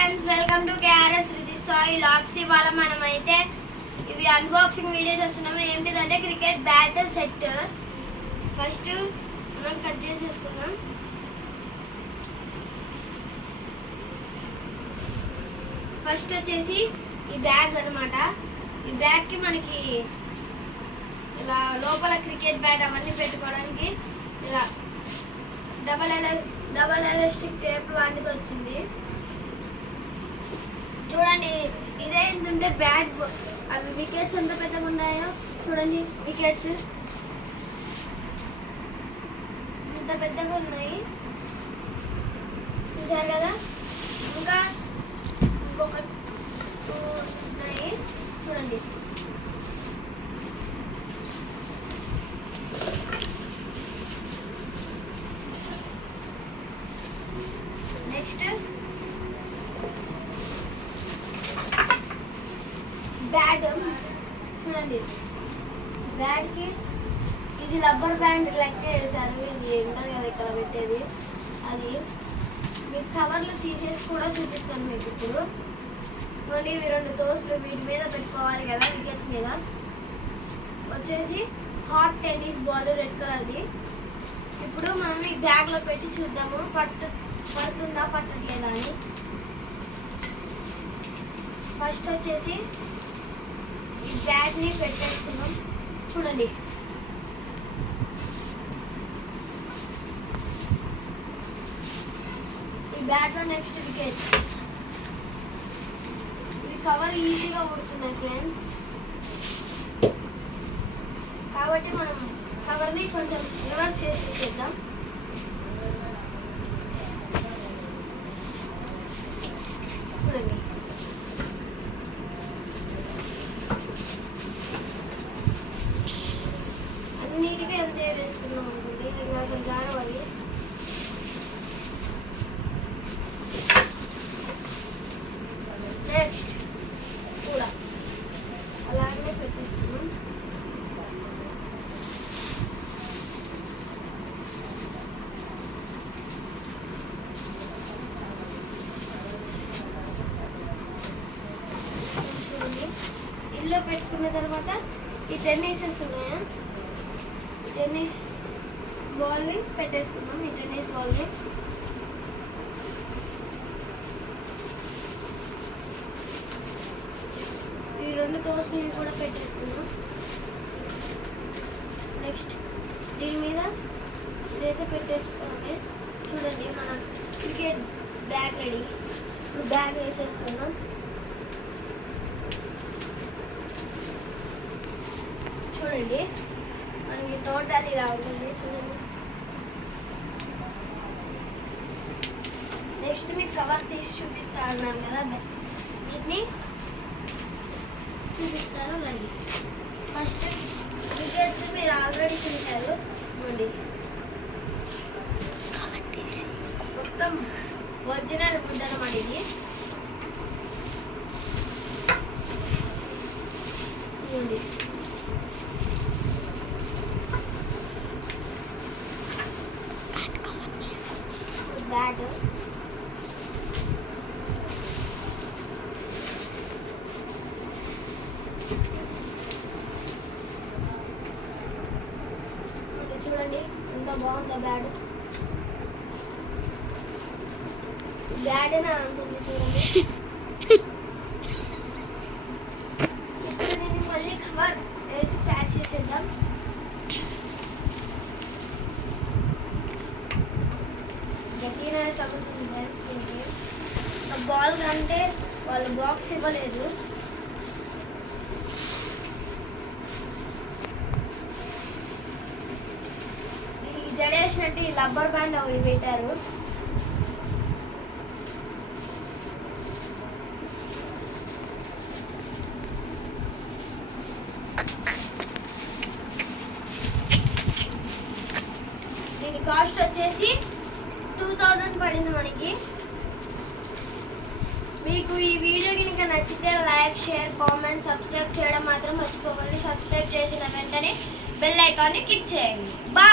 Friends, welcome to KRS Ridhi Sai లాక్స్. ఇవాళ మనమైతే ఇవి అన్బాక్సింగ్ వీడియో చేస్తున్నాము. ఏంటిదంటే క్రికెట్ బ్యాట్ సెట్. ఫస్ట్ మనం కట్ చేసేసుకుందాం. ఫస్ట్ వచ్చేసి ఈ బ్యాగ్ అన్నమాట. ఈ బ్యాగ్కి మనకి ఇలా లోపల క్రికెట్ బ్యాట్ అవన్నీ పెట్టుకోవడానికి ఇలా డబల్ ఎలాస్టిక్ టేప్ లాంటిది వచ్చింది. చూడండి, ఇదే ఏంటంటే బ్యాట్. అవి వికెట్స్ ఎంత పెద్దగా ఉన్నాయో చూడండి. వికెట్స్ ఎంత పెద్దగా ఉన్నాయి చూసారు కదా. ఇంకా ఇంకొక 2 ఉన్నాయి చూడండి. నెక్స్ట్ బ్యాట్ చూడండి. బ్యాట్కి ఇది రబ్బర్ బ్యాండ్ లెక్క వేశారు. ఇది ఉంటుంది కదా ఇక్కడ పెట్టేది, అది మీకు కవర్లు తీసేసి కూడా చూపిస్తాను మీకు ఇప్పుడు. మళ్ళీ ఇవి 2 తోసులు వీటి మీద పెట్టుకోవాలి కదా, వికెట్స్ మీద. వచ్చేసి హాట్ టెన్నిస్ బాల్ రెడ్ కలర్ది. ఇప్పుడు మనం ఈ బ్యాగ్లో పెట్టి చూద్దాము పడుతుందా పట్టట్లేదా అని. ఫస్ట్ వచ్చేసి ఈ బ్యాగ్ని పెట్టేసుకుందాం. చూడండి, ఈ బ్యాట్లో నెక్స్ట్ వికెట్. ఇవి కవర్ ఈజీగా ఉడుతున్నాయి ఫ్రెండ్స్, కాబట్టి మనం కవర్ని కొంచెం రివర్స్ చేసి చేద్దాం. చూడండి, అన్నిటికీ అంతే వేసుకున్నాం అనుకోండి. ఇలా కొంచెం జారవాలి. నెక్స్ట్ కూడా అలాగే పెట్టేసుకున్నాం. ఇల్లు పెట్టుకున్న తర్వాత ఈ టెన్నిసెస్ ఉన్నాయా, టెన్నిస్ బాల్ని పెట్టేసుకుందాం. ఈ టెన్నిస్ బాల్ని ఈ 2 తోసుని కూడా పెట్టేసుకుందాం. నెక్స్ట్ దీని మీద ఇదైతే పెట్టేసుకోవాలి. చూడండి, మన క్రికెట్ బ్యాగ్ రెడీ. ఇప్పుడు బ్యాగ్ వేసేసుకుందాం. చూడండి, మనకి టోటల్ ఇలా ఉంటుంది. చూడండి, నెక్స్ట్ మీకు కవర్ తీసి చూపిస్తా అన్నాను కదా, వీటిని చూపిస్తాను రండి. ఫస్ట్ వికెట్స్ మీరు ఆల్రెడీ చూసారు. చూడండి, మొత్తం ఒరిజినల్ వుడ్ అన్నమాట ఇది. చూడండి, బ్యాగ్ చూడండి, ఎంత బాగుందో బ్యాడ్. బ్యాడ్ అని అంటుంది చూడండి. ఇప్పుడు దీన్ని మళ్ళీ కవర్ వేసి ప్యాక్ చేసేద్దాం. గట్టిగా తగ్గుతుంది ఫ్రెండ్స్. దీనికి బాల్ కంటే వాళ్ళు బాక్స్ ఇవ్వలేదు. దీనికి జడేసినట్టు ఈ రబ్బర్ బ్యాండ్ ఒకటి పెట్టారు. దీని కాస్ట్ వచ్చేసి 2000 పడింది మనకి. మీకు ఈ వీడియో కనుక నచ్చితే లైక్, షేర్, కామెంట్, సబ్స్క్రైబ్ చేయడం మాత్రం మర్చిపోకండి. సబ్స్క్రైబ్ చేసిన వెంటనే బెల్ ఐకాన్ని క్లిక్ చేయండి. బాయ్.